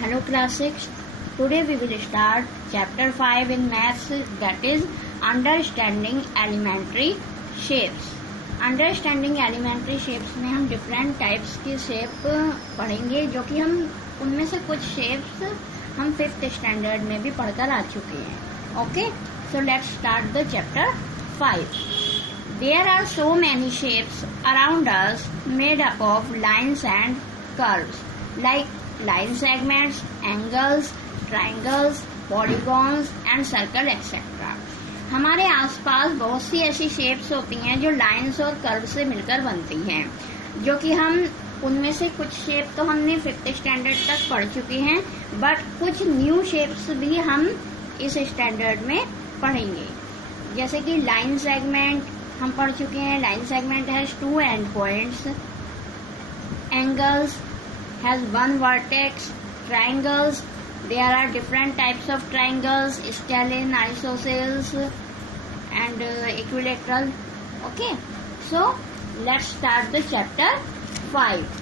Hello class 6. Today we will start chapter 5 in maths, that is understanding elementary shapes. Understanding elementary shapes में हम different types की shape पढ़ेंगे, जो कि हम उनमें से कुछ shapes हम 5th standard में भी पढ़कर आ चुके हैं. Okay, so let's start the chapter 5. There are so many shapes around us made up of lines and curves, like line segments, angles, triangles, polygons and circle etc. हमारे आसपास बहुत सी ऐसी शेप्स होती हैं जो लाइंस और कर्व से मिलकर बनती हैं, जो कि हम उनमें से कुछ शेप तो हमने 5th स्टैंडर्ड तक पढ़ चुके हैं, बट कुछ न्यू शेप्स भी हम इस स्टैंडर्ड में पढ़ेंगे. जैसे कि लाइन सेगमेंट हम पढ़ चुके हैं. Line segment has 2 and points. Angles has one vertex. Triangles, there are different types of triangles, scalene, isosceles and equilateral. Okay, so let's start the chapter 5.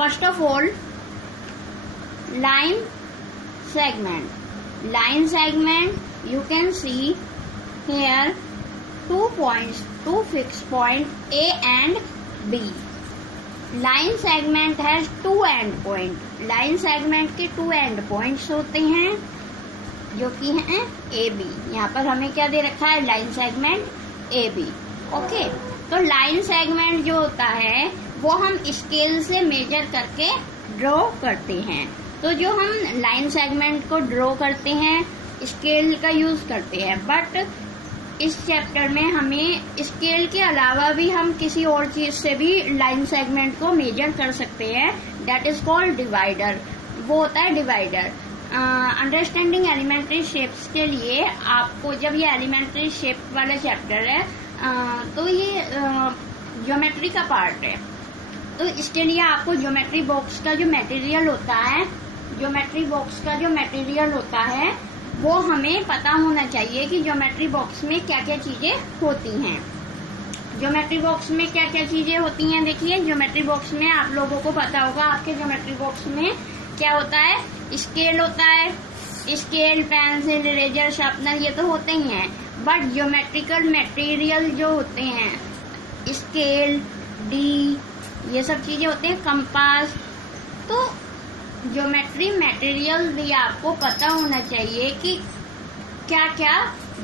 First of all, line segment. Line segment, you can see here 2 points, 2 fixed point A and B. Line segment has 2 and point. Line segment के 2 and points होते हैं, जो कि हैं A B. यहाँ पर हमें क्या दे रखा है? Line segment A B. Okay, तो लाइन सेगमेंट जो होता है वो हम स्केल से मेजर करके ड्रॉ करते हैं. तो जो हम लाइन सेगमेंट को ड्रॉ करते हैं स्केल का यूज करते हैं, बट इस चैप्टर में हमें स्केल के अलावा भी हम किसी और चीज से भी लाइन सेगमेंट को मेजर कर सकते हैं. That is called divider. वो होता है डिवाइडर. अंडरस्टैंडिंग एलिमेंट्री शेप्स के लिए आपको, जब ये एलिमेंट्री शेप वाला चैप्टर है तो ये ज्योमेट्री का पार्ट है, तो इसके लिए आपको ज्योमेट्री बॉक्स का जो मटेरियल होता है वो हमें पता होना चाहिए कि ज्योमेट्री बॉक्स में क्या क्या चीजें होती हैं. ज्योमेट्री बॉक्स में क्या क्या चीजें होती हैं? देखिए, ज्योमेट्री बॉक्स में आप लोगों को पता होगा, आपके ज्योमेट्री बॉक्स में क्या होता है? स्केल होता है. स्केल, पेंसिल, इरेजर, शार्पनर, ये तो होते ही हैं. बट ज्योमेट्रिकल मटेरियल जो होते हैं, स्केल, डी, ये सब चीजें होते हैं. कंपास. तो ज्योमेट्री मटेरियल भी आपको पता होना चाहिए कि क्या क्या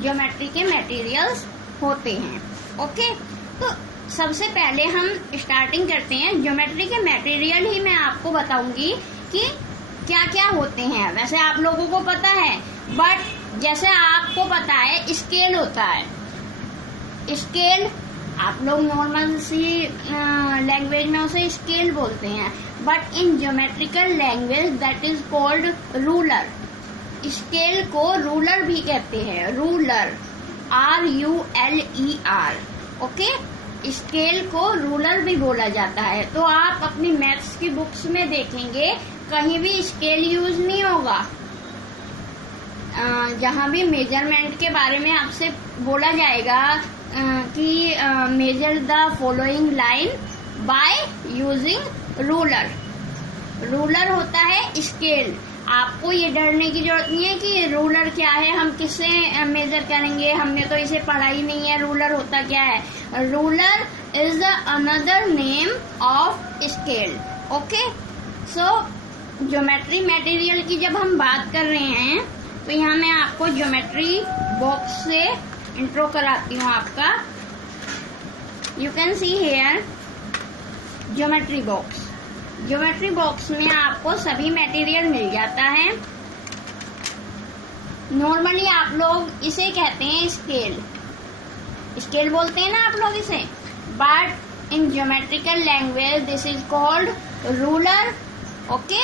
ज्योमेट्री के मटेरियल्स होते हैं. ओके, तो सबसे पहले हम स्टार्टिंग करते हैं. ज्योमेट्री के मटेरियल ही मैं आपको बताऊंगी कि क्या क्या होते हैं. वैसे आप लोगों को पता है, बट जैसे आपको पता है स्केल होता है. स्केल आप लोग नॉर्मल सी लैंग्वेज में उसे स्केल बोलते हैं, but in geometrical language that is called ruler. Scale को रूलर भी कहते हैं. Ruler, RULER. ओके, स्केल को रूलर भी बोला जाता है. तो आप अपनी मैथ्स की बुक्स में देखेंगे कहीं भी स्केल यूज नहीं होगा. जहां भी मेजरमेंट के बारे में आपसे बोला जाएगा कि measure the following line by using ruler. Ruler होता है स्केल. आपको ये डरने की जरूरत नहीं है कि रूलर क्या है, हम किससे मेजर करेंगे, हमने तो इसे पढ़ा ही नहीं है. रूलर होता क्या है? Ruler is the another name of scale. Okay, so geometry material की जब हम बात कर रहे हैं तो यहाँ मैं आपको ज्योमेट्री बॉक्स से इंट्रो कराती हूँ आपका. You can see here geometry box. Geometry box में आपको सभी मटेरियल मिल जाता है. नॉर्मली आप लोग इसे कहते हैं स्केल. स्केल बोलते हैं ना आप लोग इसे, but in geometrical language this is called ruler. Okay,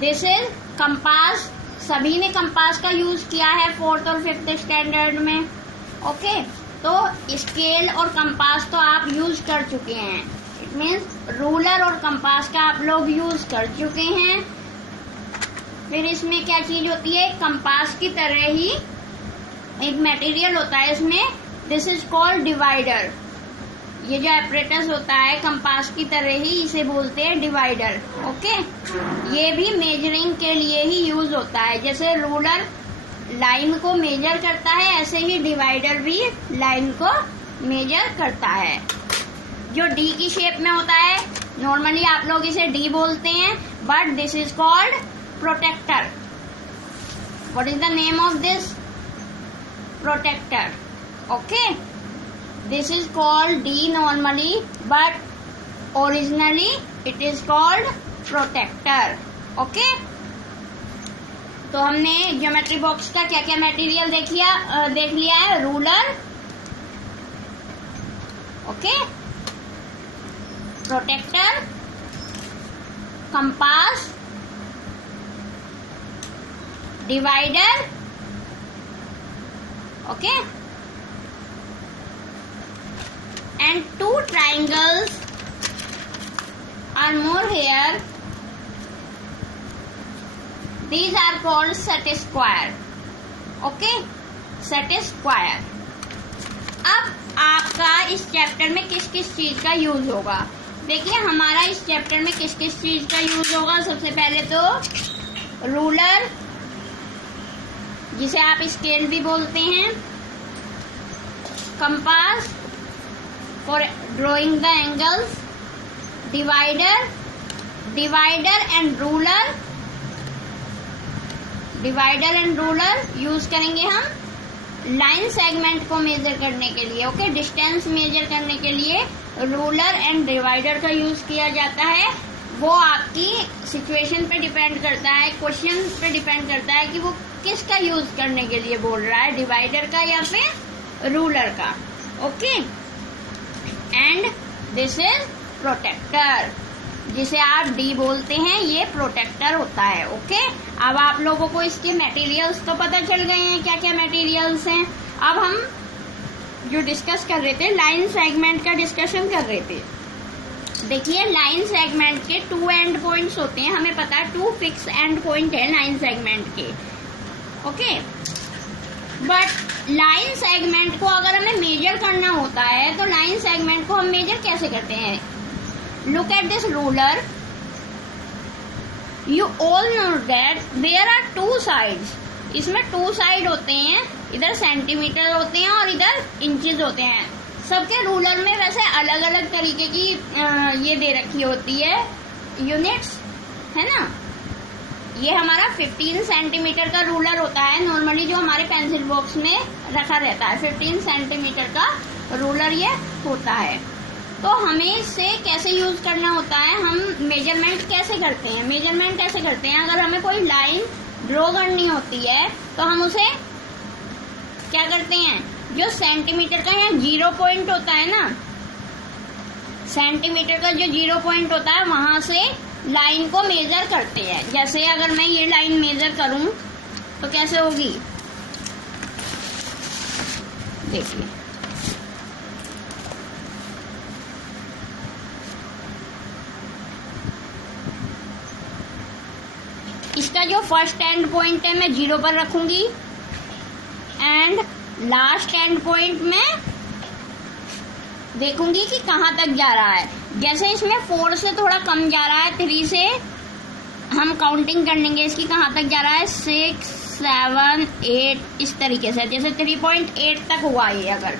this is compass. सभी ने कंपास का यूज किया है 4th और 5th स्टैंडर्ड में. ओके, तो स्केल और कंपास तो आप यूज कर चुके हैं. इट मीन्स रूलर और कंपास का आप लोग यूज कर चुके हैं. फिर इसमें क्या चीज होती है? कंपास की तरह ही एक मटेरियल होता है इसमें. This is called divider. ये जो एपरेटस होता है कंपास की तरह ही इसे बोलते हैं डिवाइडर। ओके, ये भी मेजरिंग के लिए ही यूज होता है। जैसे रूलर लाइन को मेजर करता है, ऐसे ही डिवाइडर भी लाइन को मेजर करता है। जो डी की शेप में होता है, नॉर्मली आप लोग इसे डी बोलते हैं, but this is called protractor. What is the name of this? Protractor. Okay, this is called D normally, but originally it is called protector. Okay, तो हमने ज्योमेट्री बॉक्स का क्या क्या मटेरियल देख लिया है। Ruler, okay, protractor, compass, divider, okay, and two triangles are more here. These are called set square. Okay, set square. अब आपका इस चैप्टर में किस किस चीज का यूज होगा? देखिए हमारा इस चैप्टर में किस किस चीज का यूज होगा। सबसे पहले तो रूलर, जिसे आप स्केल भी बोलते हैं, compass for drawing the angles, divider and ruler use करेंगे हम लाइन सेगमेंट को मेजर करने के लिए। ओके, डिस्टेंस मेजर करने के लिए रूलर एंड डिवाइडर का यूज किया जाता है। वो आपकी सिचुएशन पे डिपेंड करता है, क्वेश्चन पे डिपेंड करता है कि वो किसका यूज करने के लिए बोल रहा है, डिवाइडर का या फिर रूलर का। Okay, and this is protractor, जिसे आप डी बोलते हैं, ये प्रोटेक्टर होता है। ओके, अब आप लोगों को इसके मटेरियल्स तो पता चल गए हैं क्या क्या मटेरियल्स हैं। अब हम जो डिस्कस कर रहे थे, लाइन सेगमेंट का डिस्कशन कर रहे थे। देखिए लाइन सेगमेंट के 2 एंड पॉइंट्स होते हैं, हमें पता है 2 फिक्स एंड पॉइंट है लाइन सेगमेंट के। ओके, बट लाइन सेगमेंट को अगर हमें मेजर करना होता है तो लाइन सेगमेंट को हम मेजर कैसे करते हैं? Look at this ruler, you all know that there are 2 sides. इसमें 2 साइड होते हैं, इधर सेंटीमीटर होते हैं और इधर इंचेस होते हैं। सबके रूलर में वैसे अलग अलग तरीके की ये दे रखी होती है यूनिट्स, है ना। ये हमारा 15 सेंटीमीटर का रूलर होता है नॉर्मली, जो हमारे पेंसिल बॉक्स में रखा रहता है। 15 सेंटीमीटर का रूलर ये होता है। तो हमें इससे कैसे यूज करना होता है, हम मेजरमेंट कैसे करते हैं? मेजरमेंट कैसे करते हैं? अगर हमें कोई लाइन ड्रॉ करनी होती है तो हम उसे क्या करते हैं? जो सेंटीमीटर का यहाँ 0 पॉइंट होता है ना, सेंटीमीटर का जो 0 पॉइंट होता है, वहां से लाइन को मेजर करते हैं। जैसे अगर मैं ये लाइन मेजर करूं तो कैसे होगी? देखिए, इसका जो फर्स्ट एंड पॉइंट है मैं 0 पर रखूंगी एंड लास्ट एंड पॉइंट में देखूंगी कि कहाँ तक जा रहा है। जैसे इसमें 4 से थोड़ा कम जा रहा है, 3 से हम काउंटिंग कर लेंगे इसकी कहाँ तक जा रहा है, 6, 7, 8 इस तरीके से। जैसे 3.8 तक हुआ ये अगर।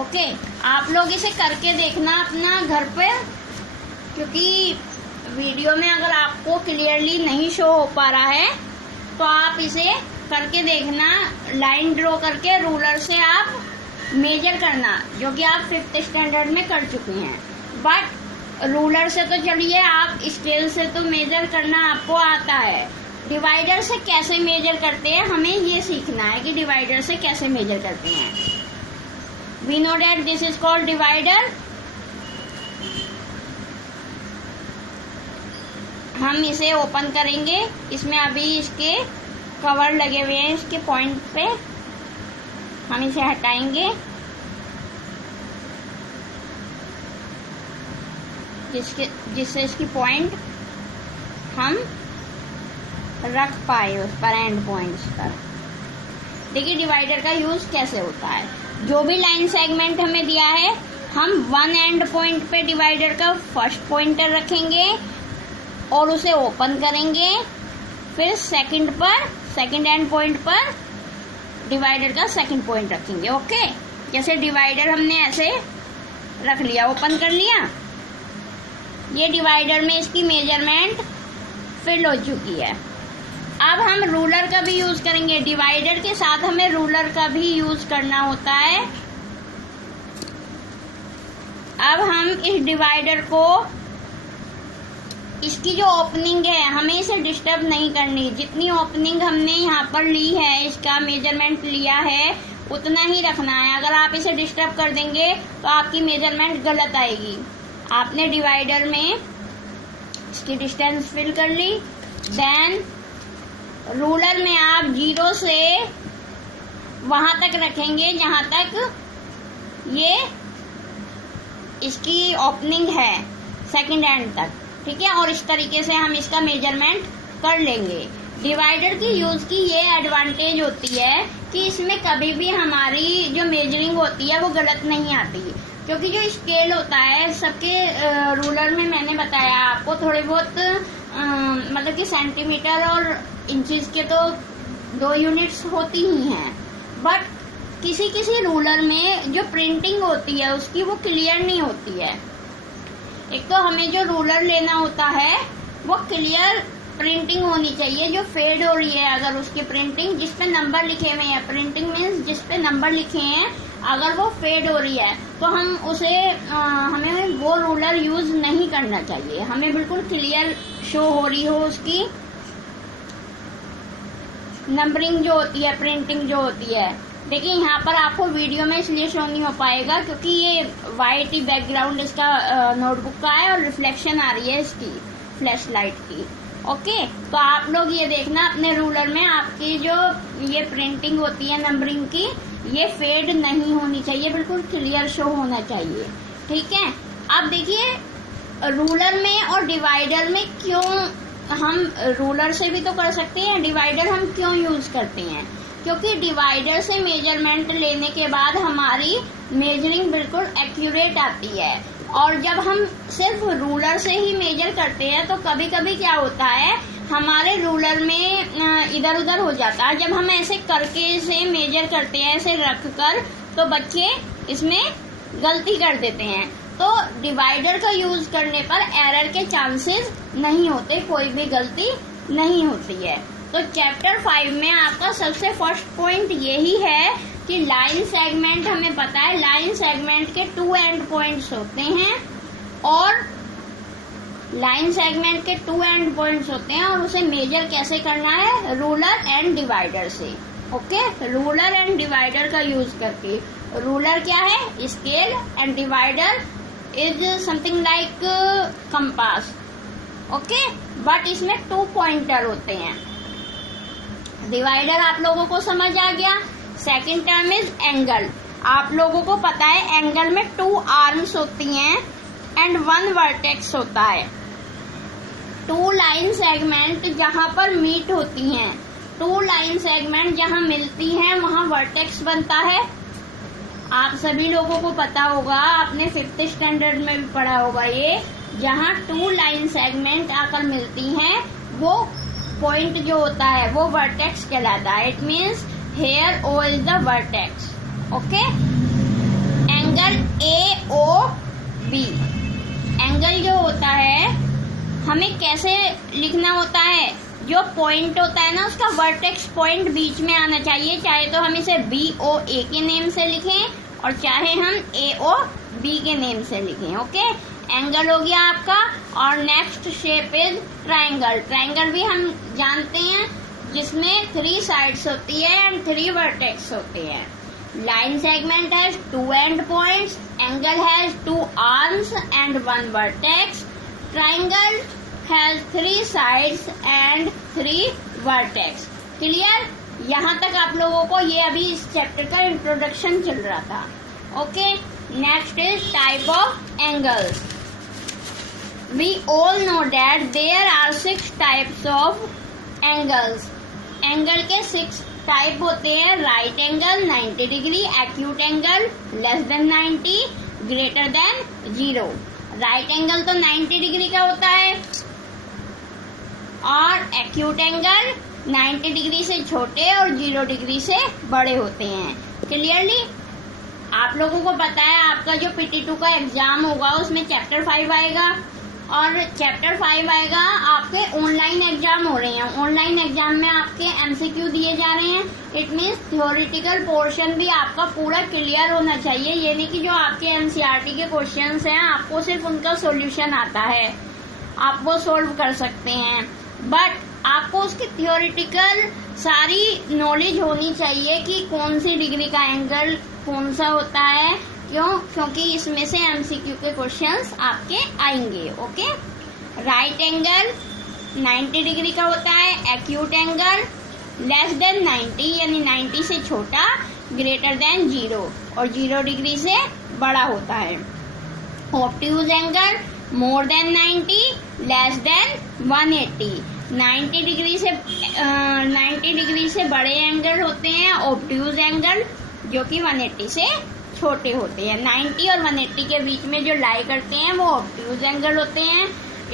ओके, आप लोग इसे करके देखना अपना घर पे, क्योंकि वीडियो में अगर आपको क्लियरली नहीं शो हो पा रहा है तो आप इसे करके देखना। लाइन ड्रॉ करके रूलर से आप मेजर करना, जो कि आप 5th स्टैंडर्ड में कर चुके हैं। बट रूलर से तो चलिए, आप स्केल से तो मेजर करना आपको आता है। डिवाइडर से कैसे मेजर करते हैं हमें ये सीखना है कि डिवाइडर से कैसे मेजर करते हैं। We know that this is called divider. हम इसे ओपन करेंगे, इसमें अभी इसके कवर लगे हुए हैं, इसके पॉइंट पे हम इसे हटाएंगे जिससे इसकी पॉइंट हम रख पाए उस पर, एंड पॉइंट्स पर। देखिए डिवाइडर का यूज कैसे होता है। जो भी लाइन सेगमेंट हमें दिया है हम वन एंड पॉइंट पे डिवाइडर का फर्स्ट पॉइंटर रखेंगे और उसे ओपन करेंगे, फिर सेकंड एंड पॉइंट पर डिवाइडर का सेकंड पॉइंट रखेंगे। ओके, जैसे डिवाइडर हमने ऐसे रख लिया, ओपन कर लिया, ये डिवाइडर में इसकी मेजरमेंट फिल हो चुकी है। अब हम रूलर का भी यूज करेंगे, डिवाइडर के साथ हमें रूलर का भी यूज करना होता है। अब हम इस डिवाइडर को, इसकी जो ओपनिंग है हमें इसे डिस्टर्ब नहीं करनी, जितनी ओपनिंग हमने यहाँ पर ली है, इसका मेजरमेंट लिया है, उतना ही रखना है। अगर आप इसे डिस्टर्ब कर देंगे तो आपकी मेजरमेंट गलत आएगी। आपने डिवाइडर में इसकी डिस्टेंस फिल कर ली, देन रूलर में आप 0 से वहां तक रखेंगे जहां तक ये इसकी ओपनिंग है, सेकंड एंड तक, ठीक है। और इस तरीके से हम इसका मेजरमेंट कर लेंगे। डिवाइडर की यूज की ये एडवांटेज होती है कि इसमें कभी भी हमारी जो मेजरिंग होती है वो गलत नहीं आती, क्योंकि जो स्केल होता है सबके रूलर में मैंने बताया आपको थोड़े बहुत मतलब कि सेंटीमीटर और इंचेस के तो 2 यूनिट्स होती ही हैं, बट किसी किसी रूलर में जो प्रिंटिंग होती है उसकी वो क्लियर नहीं होती है। एक तो हमें जो रूलर लेना होता है वो क्लियर प्रिंटिंग होनी चाहिए, जो फेड हो रही है अगर उसकी प्रिंटिंग, जिस पे नंबर लिखे हुए हैं, प्रिंटिंग मीन्स जिस पे नंबर लिखे हैं, अगर वो फेड हो रही है तो हम उसे हमें वो रूलर यूज नहीं करना चाहिए। हमें बिल्कुल क्लियर शो हो रही हो उसकी नंबरिंग जो होती है, प्रिंटिंग जो होती है। देखिए यहाँ पर आपको वीडियो में इसलिए शो नहीं हो पाएगा क्योंकि ये वाइट बैकग्राउंड इसका नोटबुक का है और रिफ्लेक्शन आ रही है इसकी फ्लैश लाइट की। ओके, तो आप लोग ये देखना अपने रूलर में आपकी जो ये प्रिंटिंग होती है नंबरिंग की, ये फेड नहीं होनी चाहिए, बिल्कुल क्लियर शो होना चाहिए, ठीक है। अब देखिए रूलर में और डिवाइडर में क्यों, हम रूलर से भी तो कर सकते हैं, डिवाइडर हम क्यों यूज करते हैं, क्योंकि डिवाइडर से मेजरमेंट लेने के बाद हमारी मेजरिंग बिल्कुल एक्यूरेट आती है। और जब हम सिर्फ रूलर से ही मेजर करते हैं तो कभी कभी क्या होता है हमारे रूलर में इधर उधर हो जाता है। जब हम ऐसे करके से मेजर करते हैं, ऐसे रख कर, तो बच्चे इसमें गलती कर देते हैं। तो डिवाइडर का यूज करने पर एरर के चांसेस नहीं होते, कोई भी गलती नहीं होती है। तो चैप्टर 5 में आपका सबसे फर्स्ट पॉइंट यही है कि लाइन सेगमेंट, हमें पता है लाइन सेगमेंट के 2 एंड पॉइंट्स होते हैं, और लाइन सेगमेंट के 2 एंड पॉइंट्स होते हैं, और उसे मेजर कैसे करना है, रूलर एंड डिवाइडर से। ओके, रूलर एंड डिवाइडर का यूज करके। रूलर क्या है, scale, and divider is something like compass. Okay, but इसमें 2 पॉइंटर होते हैं। डिवाइडर आप लोगों को समझ आ गया। Second term is angle. आप लोगों को पता है एंगल में 2 आर्म्स होती हैं एंड 1 वर्टेक्स होता है। 2 लाइन सेगमेंट जहां पर मीट होती हैं, 2 लाइन सेगमेंट जहां मिलती हैं वहां वर्टेक्स बनता है। आप सभी लोगों को पता होगा, आपने 5th स्टैंडर्ड में भी पढ़ा होगा ये, जहां 2 लाइन सेगमेंट आकर मिलती हैं वो पॉइंट जो होता है वो वर्टेक्स कहलाता है। It means here O is the vertex. Okay, angle AOB, angle जो होता है हमें कैसे लिखना होता है, जो पॉइंट होता है ना उसका वर्टेक्स पॉइंट बीच में आना चाहिए। चाहे तो हम इसे BOA के नेम से लिखें और चाहे हम AOB के नेम से लिखें। ओके, एंगल हो गया आपका। और next shape is triangle. Triangle भी हम जानते हैं जिसमें 3 साइड्स होती है एंड 3 वर्टेक्स होते हैं। Line segment has 2 and points, angle has 2 arms and 1 vertex, triangle has 3 sides and 3 vertex. Clear? यहाँ तक आप लोगों को ये अभी इस चैप्टर का इंट्रोडक्शन चल रहा था। Okay, next is type of angles. We all know that there are 6 types of angles. Angle के 6 टाइप होते हैं। Right angle 90 degree, acute angle less than 90, greater than 0। Right angle तो 90 डिग्री का होता है और एक्यूट एंगल 90 डिग्री से छोटे और 0 डिग्री से बड़े होते हैं। क्लियरली आप लोगों को पता है आपका जो PT2 का एग्जाम होगा उसमें चैप्टर 5 आएगा और चैप्टर 5 आएगा। आपके ऑनलाइन एग्जाम हो रहे हैं, ऑनलाइन एग्जाम में आपके MCQ दिए जा रहे हैं। इट मीन्स थ्योरेटिकल पोर्शन भी आपका पूरा क्लियर होना चाहिए। ये नहीं कि जो आपके NCERT के क्वेश्चंस हैं आपको सिर्फ उनका सॉल्यूशन आता है, आप वो सोल्व कर सकते हैं, बट आपको उसकी थ्योरेटिकल सारी नॉलेज होनी चाहिए कि कौन सी डिग्री का एंगल कौन सा होता है। क्योंकि इसमें से MCQ के क्वेश्चंस आपके आएंगे। ओके, राइट एंगल 90 डिग्री का होता है, एक्यूट एंगल लेस देन 90 यानी 90 से छोटा, ग्रेटर देन 0 और 0 डिग्री से बड़ा होता है। Obtuse angle more than 90 less than 180। 90 degree से बड़े एंगल होते हैं ऑब्ट्यूज एंगल, जो कि 180 से छोटे होते हैं। 90 और 180 के बीच में जो लाई करते हैं वो ऑब्ट्यूज एंगल होते हैं।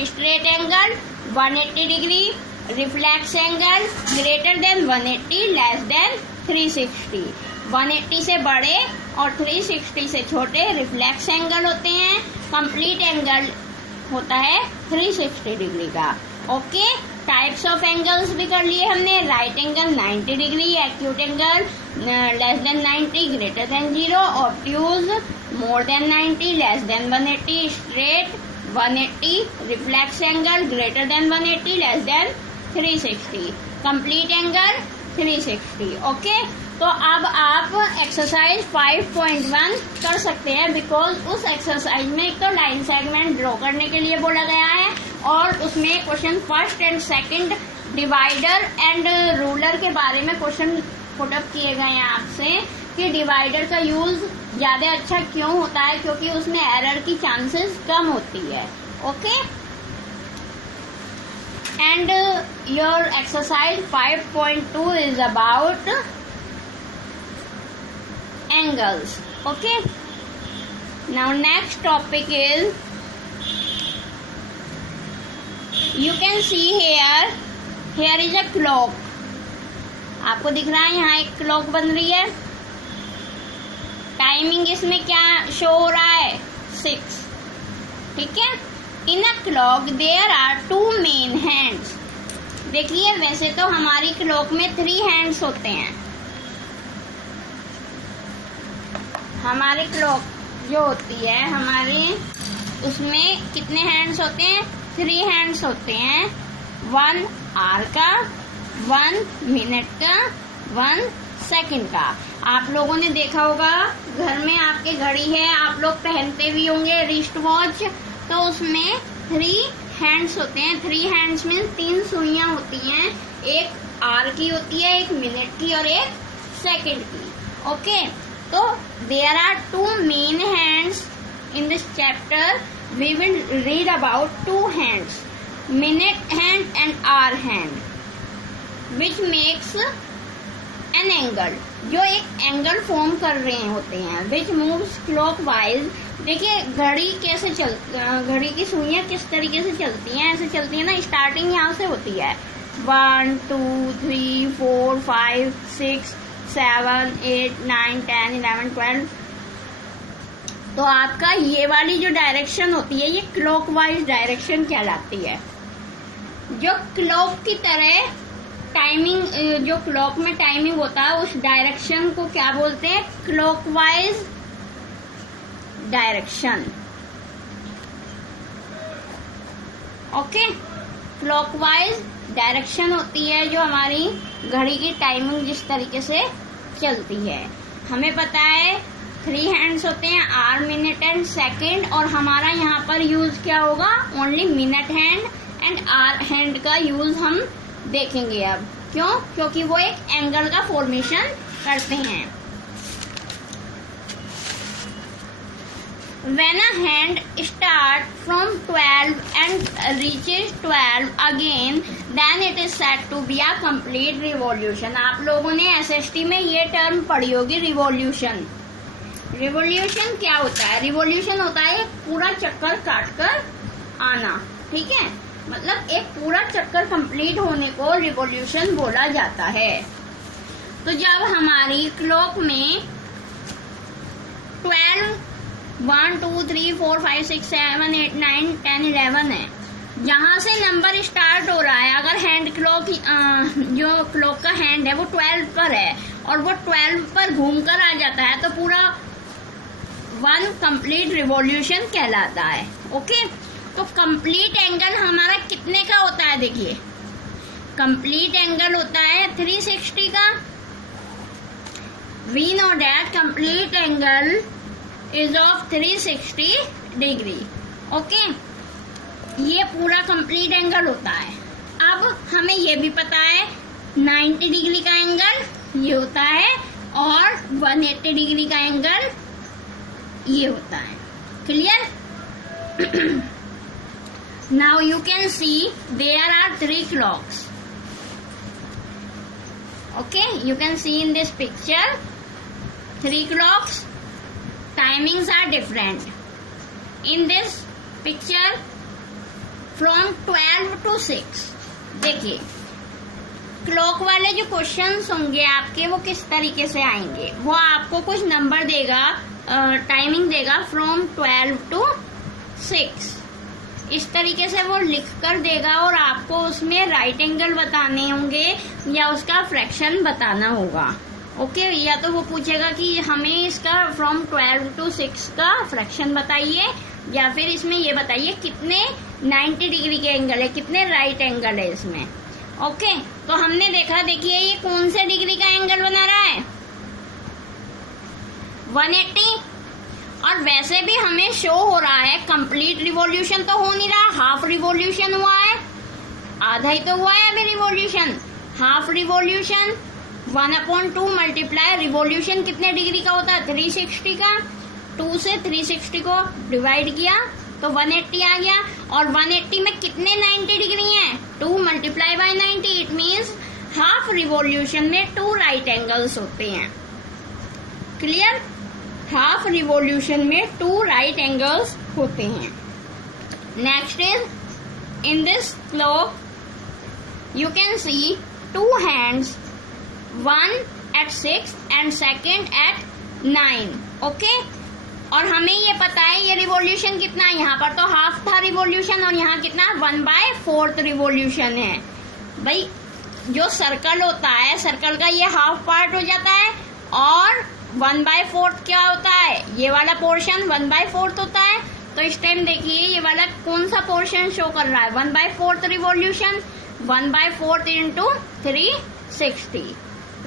Straight angle 180 degree, reflex angle greater than 180 less than 360। 180 से बड़े और 360 से छोटे रिफ्लेक्स एंगल होते हैं। कंप्लीट एंगल होता है 360 डिग्री का। ओके, टाइप्स ऑफ एंगल्स भी कर लिए हमने। Right angle 90 degree, acute angle less than 90 greater than 0, obtuse more than 90 less than 180, straight 180, reflex angle greater than 180 less than 360, complete angle 360। Okay, तो अब आप एक्सरसाइज 5.1 कर सकते हैं, बिकॉज उस एक्सरसाइज में एक तो लाइन सेगमेंट ड्रॉ करने के लिए बोला गया है और उसमें question first and second divider and ruler के बारे में क्वेश्चन पुट अप किए गए हैं आपसे कि डिवाइडर का यूज ज्यादा अच्छा क्यों होता है, क्योंकि उसमें एरर की चांसेस कम होती है। Okay, and your exercise 5.2 is about angles. Okay, now next topic is, you can see here is a clock. आपको दिख रहा है यहाँ एक क्लॉक बन रही है। टाइमिंग इसमें क्या शो हो रहा है 6। ठीक है, in a clock there are 2 main hands. देखिए वैसे तो हमारी क्लॉक में 3 हैंड्स होते हैं। हमारी क्लॉक जो होती है हमारी, उसमें कितने हैंड्स होते हैं? 3 हैंड्स होते हैं। 1 आवर का, 1 मिनट का, 1 सेकंड का। आप लोगों ने देखा होगा घर में आपके घड़ी है, आप लोग पहनते भी होंगे रिस्ट वॉच, तो उसमें 3 हैंड्स होते हैं। 3 हैंड्स में 3 सुइयां होती हैं, एक आवर की होती है, एक मिनट की और एक सेकंड की। ओके, तो there are 2 main hands in this chapter. We will read about 2 hands, minute hand and hour hand, which makes an angle, जो एक एंगल फॉर्म कर रहे होते हैं। which moves clockwise. देखिए घड़ी कैसे घड़ी की सुइयां किस तरीके से चलती हैं, ऐसे चलती है ना, स्टार्टिंग यहाँ से होती है 1 2 3 4 5 6 7 8 9 10 11 12। तो आपका ये वाली जो डायरेक्शन होती है ये क्लॉकवाइज डायरेक्शन कहलाती है। जो क्लॉक की तरह टाइमिंग, जो क्लॉक में टाइमिंग होता है उस डायरेक्शन को क्या बोलते हैं? Clockwise direction. Okay, clockwise direction होती है जो हमारी घड़ी की टाइमिंग जिस तरीके से चलती है। हमें पता है 3 हैंड्स होते हैं, आवर, मिनट एंड सेकंड, और हमारा यहाँ पर यूज क्या होगा? Only minute hand and hour hand का यूज हम देखेंगे अब। क्यों? क्योंकि वो एक एंगल का फॉर्मेशन करते हैं। When a hand starts from 12 and reaches 12 again, then it is said to be a complete revolution. आप लोगों ने SST में ये टर्म पढ़ी होगी, रिवॉल्यूशन। रिवॉल्यूशन क्या होता है? रिवॉल्यूशन होता है एक पूरा चक्कर काट कर आना, ठीक है, मतलब एक पूरा चक्कर कंप्लीट होने को रिवॉल्यूशन बोला जाता है। तो जब हमारी क्लॉक में 12 1 2 3 4 5 6 7 8 9 10 11 है, जहां से नंबर स्टार्ट हो रहा है, अगर हैंड क्लॉक जो क्लॉक का हैंड है वो 12 पर है और वो 12 पर घूमकर आ जाता है तो पूरा 1 कंप्लीट रिवॉल्यूशन कहलाता है। ओके, तो कंप्लीट एंगल हमारा कितने का होता है? देखिए, कंप्लीट एंगल होता है 360 का। We know that complete angle is of 360 degree. Okay, ये पूरा कंप्लीट एंगल होता है। अब हमें ये भी पता है 90 डिग्री का एंगल ये होता है और 180 डिग्री का एंगल ये होता है। Clear? Now you can see there are 3 clocks. Okay, you can see in this picture 3 clocks. Timings are different. In this picture from 12 to 6. देखिए, क्लॉक वाले जो क्वेश्चंस होंगे आपके वो किस तरीके से आएंगे? वो आपको कुछ नंबर देगा, टाइमिंग देगा फ्रॉम 12 टू 6, इस तरीके से वो लिख कर देगा और आपको उसमें राइट एंगल बताने होंगे या उसका फ्रैक्शन बताना होगा। ओके, या तो वो पूछेगा कि हमें इसका फ्रॉम 12 टू 6 का फ्रैक्शन बताइए, या फिर इसमें ये बताइए कितने 90 डिग्री के एंगल है, कितने राइट एंगल है इसमें। ओके, तो हमने देखा, देखिए ये कौन से डिग्री का एंगल बना रहा है? 180। और वैसे भी हमें शो हो रहा है कंप्लीट रिवॉल्यूशन तो हो नहीं रहा, हाफ रिवॉल्यूशन हुआ है, आधा ही तो हुआ है अभी revolution. Half revolution 1/2 multiply revolution कितने डिग्री का होता है? 360 का। 2 से 360 को डिवाइड किया तो 180 आ गया। और 180 में कितने 90 डिग्री हैं? 2 multiply by 90। It means half revolution में 2 राइट एंगल्स होते हैं। क्लियर? हाफ रिवॉल्यूशन में 2 राइट एंगल्स होते हैं। Next is in this clock you can C 2 hands, 1 at 6 and second at 9। Okay, और हमें ये पता है ये रिवॉल्यूशन कितना है, यहाँ पर तो हाफ था रिवॉल्यूशन और यहाँ कितना 1/4 रिवॉल्यूशन है। भाई जो सर्कल होता है, सर्कल का ये हाफ पार्ट हो जाता है और 1/4 क्या होता है? ये वाला पोर्शन 1/4 होता है। तो इस टाइम देखिए ये वाला कौन सा पोर्शन शो कर रहा है? 1/4 revolution. 1/4 into 360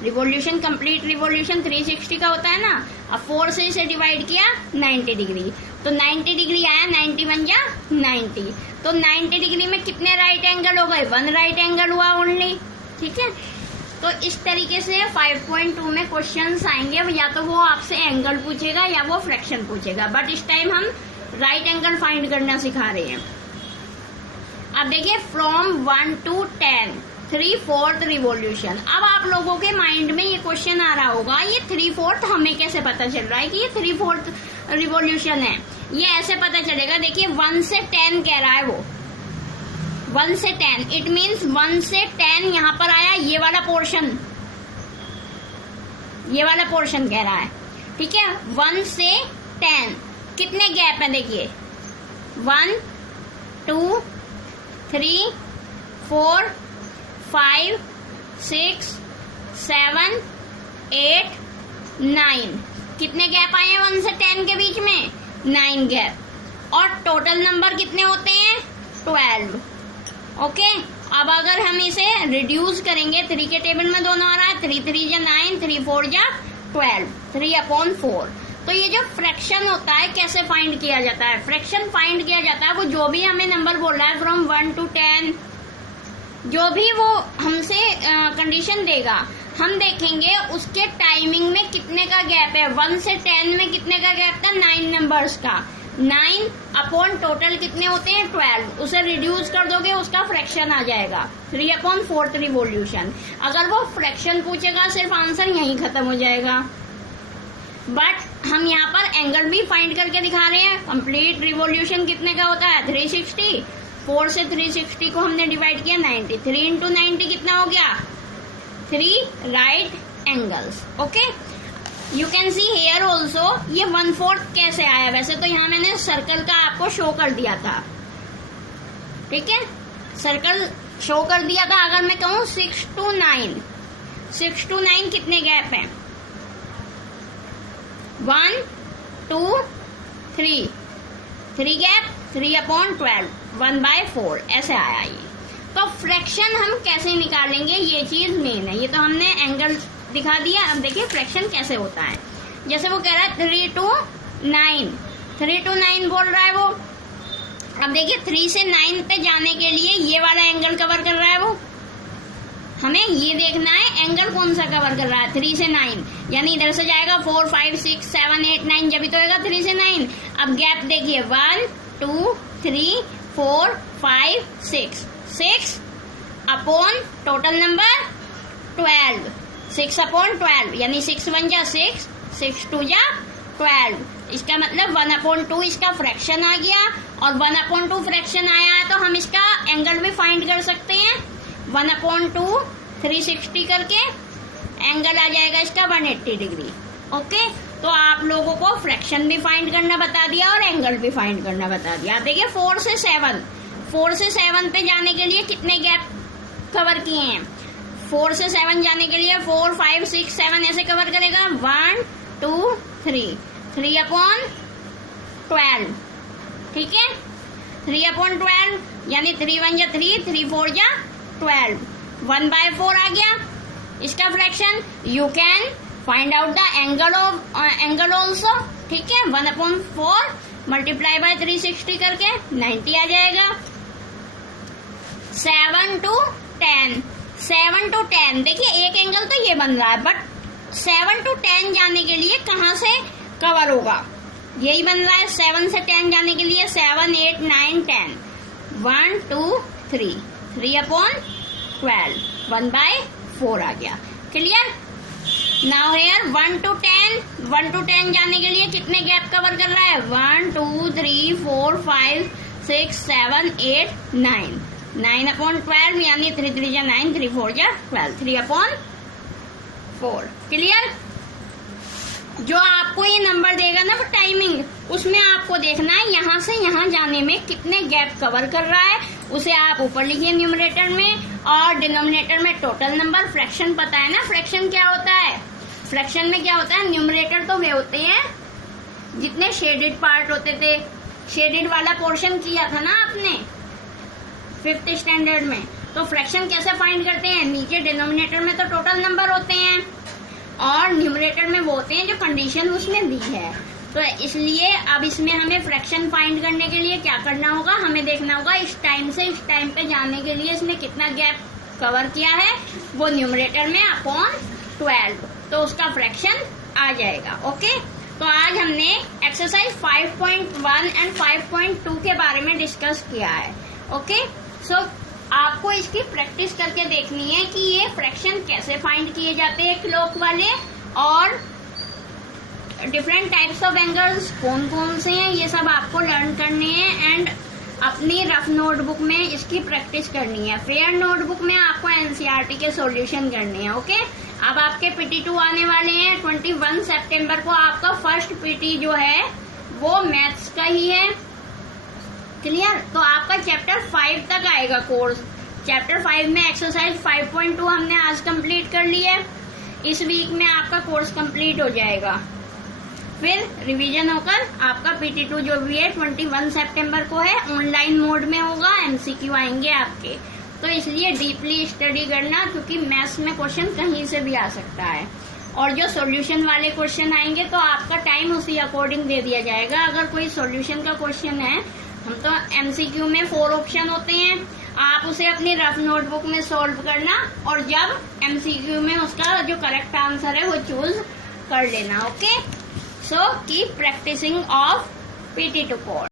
revolution, complete revolution 360 का होता है ना। अब 4 से इसे डिवाइड किया 90 डिग्री, तो 90 डिग्री आया, 90 बन जा 90। तो 90 डिग्री में कितने राइट एंगल हो गए? 1 राइट एंगल हुआ ओनली। ठीक है, तो इस तरीके से 5.2 में क्वेश्चंस आएंगे, या तो वो आपसे एंगल पूछेगा या वो फ्रैक्शन पूछेगा, बट इस टाइम हम राइट एंगल फाइंड करना सिखा रहे हैं। अब देखिए फ्रॉम 1 to 10 3/4 रिवॉल्यूशन। अब आप लोगों के माइंड में ये क्वेश्चन आ रहा होगा, ये 3/4 हमें कैसे पता चल रहा है कि ये 3/4 रिवॉल्यूशन है? ये ऐसे पता चलेगा, देखिए 1 से 10 कह रहा है वो, 1 से 10, इट मीन्स 1 से 10 यहाँ पर आया, ये वाला पोर्शन, ये वाला पोर्शन कह रहा है। ठीक है, 1 से 10 कितने गैप है? देखिए 1 2 3 4 5 6 7 8 9 कितने गैप आए हैं 1 से 10 के बीच में? 9 गैप। और टोटल नंबर कितने होते हैं? 12। ओके, अब अगर हम इसे रिड्यूस करेंगे, 3 के टेबल में दोनों आ रहा है, 3 3 जा 9, 3 4 जा 12, 3/4। तो ये जो फ्रैक्शन होता है कैसे फाइंड किया जाता है? फ्रैक्शन फाइंड किया जाता है, वो जो भी हमें नंबर बोल रहा है फ्रॉम 1 to 10, जो भी वो हमसे कंडीशन देगा, हम देखेंगे उसके टाइमिंग में कितने का गैप है। 1 से 10 में कितने का गैप था? 9 नंबर्स का। 9 अपॉन टोटल कितने होते हैं? 12। उसे रिड्यूस कर दोगे, उसका फ्रैक्शन आ जाएगा 3/4 रिवॉल्यूशन। अगर वो फ्रैक्शन पूछेगा सिर्फ आंसर यहीं खत्म हो जाएगा। बट हम यहाँ पर एंगल भी फाइंड करके दिखा रहे हैं। कंप्लीट रिवॉल्यूशन कितने का होता है? 360। 4 से 360 को हमने डिवाइड किया 90। 3 इंटू 90 कितना हो गया? 3 right angles. Okay, you can see here also ये 1/4 कैसे आया। वैसे तो यहाँ मैंने सर्कल का आपको शो कर दिया था, ठीक है, सर्कल शो कर दिया था। अगर मैं कहूँ 6 to 9, 6 to 9 कितने गैप हैं? 1 2 3, 3 गैप, 3/12, 1/4 ऐसे आया ये। तो फ्रैक्शन हम कैसे निकालेंगे, ये चीज मेन है। ये तो हमने एंगल दिखा दिया। अब देखिए फ्रैक्शन कैसे होता है। जैसे वो कह रहा है 3 to 9, 3 to 9 बोल रहा है वो। अब देखिए 3 से 9 पे जाने के लिए ये वाला एंगल कवर कर रहा है वो। हमें ये देखना है एंगल कौन सा कवर कर रहा है 3 से 9, यानी इधर से जाएगा 4 5 6 7 8 9, जब भी तो होगा 3 से 9। अब गैप देखिए 1 2 3 4 5 6, 6 अपॉन टोटल नंबर 12, 6/12, यानी 6 1 जा 6, 6 2 जा 12। इसका मतलब 1/2 इसका फ्रैक्शन आ गया, और 1/2 फ्रैक्शन आया है तो हम इसका एंगल भी फाइंड कर सकते हैं। 1/2 360 करके एंगल आ जाएगा इसका 180 डिग्री। ओके, तो आप लोगों को फ्रैक्शन भी फाइंड करना बता दिया और एंगल भी फाइंड करना बता दिया। आप देखिए 4 से 7 पे जाने के लिए कितने गैप कवर किए हैं? 4 से 7 जाने के लिए 4 5 6 7 ऐसे कवर करेगा। 1 2 3, 3/12, ठीक है, 3/12, यानी 3 1 जा 3, 3 4 जा 12, 1/4 आ गया इसका fraction. You can find out the angle also, ठीक है। 1/4 मल्टीप्लाई बाय 360 करके 90 आ जाएगा। 7 to 10, 7 to 10, देखिए एक एंगल तो ये बन रहा है, बट 7 to 10 जाने के लिए कहाँ से कवर होगा? यही बन रहा है। 7 से 10 जाने के लिए 7 8 9 10, 1 2 3, 3/12, 1/4 आ गया। क्लियर? नाउ हेयर 1 to 10 जाने के लिए कितने गैप कवर कर रहा है? 1 2 3 4 5 6 7 8 9, 9/12, यानी 3 3 जा 9, 3 4 जा 12, 3/4। क्लियर? जो आपको ये नंबर देगा ना वो टाइमिंग, उसमें आपको देखना है यहाँ से यहाँ जाने में कितने गैप कवर कर रहा है। उसे आप ऊपर लिखिए न्यूमरेटर में, और डिनोमिनेटर में टोटल नंबर। फ्रैक्शन पता है ना फ्रैक्शन क्या होता है? फ्रैक्शन में क्या होता है? न्यूमरेटर तो वे होते हैं जितने शेडेड पार्ट होते थे। शेडेड वाला पोर्शन किया था ना आपने 5th स्टैंडर्ड में। तो फ्रैक्शन कैसे फाइंड करते हैं? नीचे डिनोमिनेटर में तो टोटल नंबर होते हैं, और न्यूमरेटर में वो होते हैं जो कंडीशन उसमें दी है। तो इसलिए अब इसमें हमें फ्रैक्शन फाइंड करने के लिए क्या करना होगा? हमें देखना होगा इस टाइम से इस टाइम पे जाने के लिए इसने कितना गैप कवर किया है, वो न्यूमरेटर में अपॉन 12, तो उसका फ्रैक्शन आ जाएगा। ओके, तो आज हमने एक्सरसाइज 5.1 एंड 5.2 के बारे में डिस्कस किया है। ओके, सो आपको इसकी प्रैक्टिस करके देखनी है कि ये फ्रैक्शन कैसे फाइंड किए जाते हैं क्लॉक वाले, और डिफरेंट टाइप्स ऑफ एंगल्स कौन कौन से हैं, ये सब आपको लर्न करने हैं। एंड अपनी रफ नोटबुक में इसकी प्रैक्टिस करनी है। फेयर नोटबुक में आपको एनसीईआरटी के सॉल्यूशन करने हैं। ओके, अब आपके PT2 आने वाले हैं 21 सितंबर को। आपका फर्स्ट PT जो है वो मैथ्स का ही है। क्लियर? तो आपका चैप्टर 5 तक आएगा कोर्स। चैप्टर 5 में एक्सरसाइज 5.2 हमने आज कंप्लीट कर ली है। इस वीक में आपका कोर्स कंप्लीट हो जाएगा। फिर रिवीजन होकर आपका PT2 जो भी है 21 सितंबर को है, ऑनलाइन मोड में होगा। MCQ आएंगे आपके, तो इसलिए डीपली स्टडी करना, क्योंकि मैथ्स में क्वेश्चन कहीं से भी आ सकता है। और जो सॉल्यूशन वाले क्वेश्चन आएंगे तो आपका टाइम उसी अकॉर्डिंग दे दिया जाएगा। अगर कोई सॉल्यूशन का क्वेश्चन है, हम तो MCQ में 4 ऑप्शन होते हैं, आप उसे अपनी रफ नोटबुक में सॉल्व करना, और जब MCQ में उसका जो करेक्ट आंसर है वो चूज कर लेना। Okay, so keep practicing of PT2 course.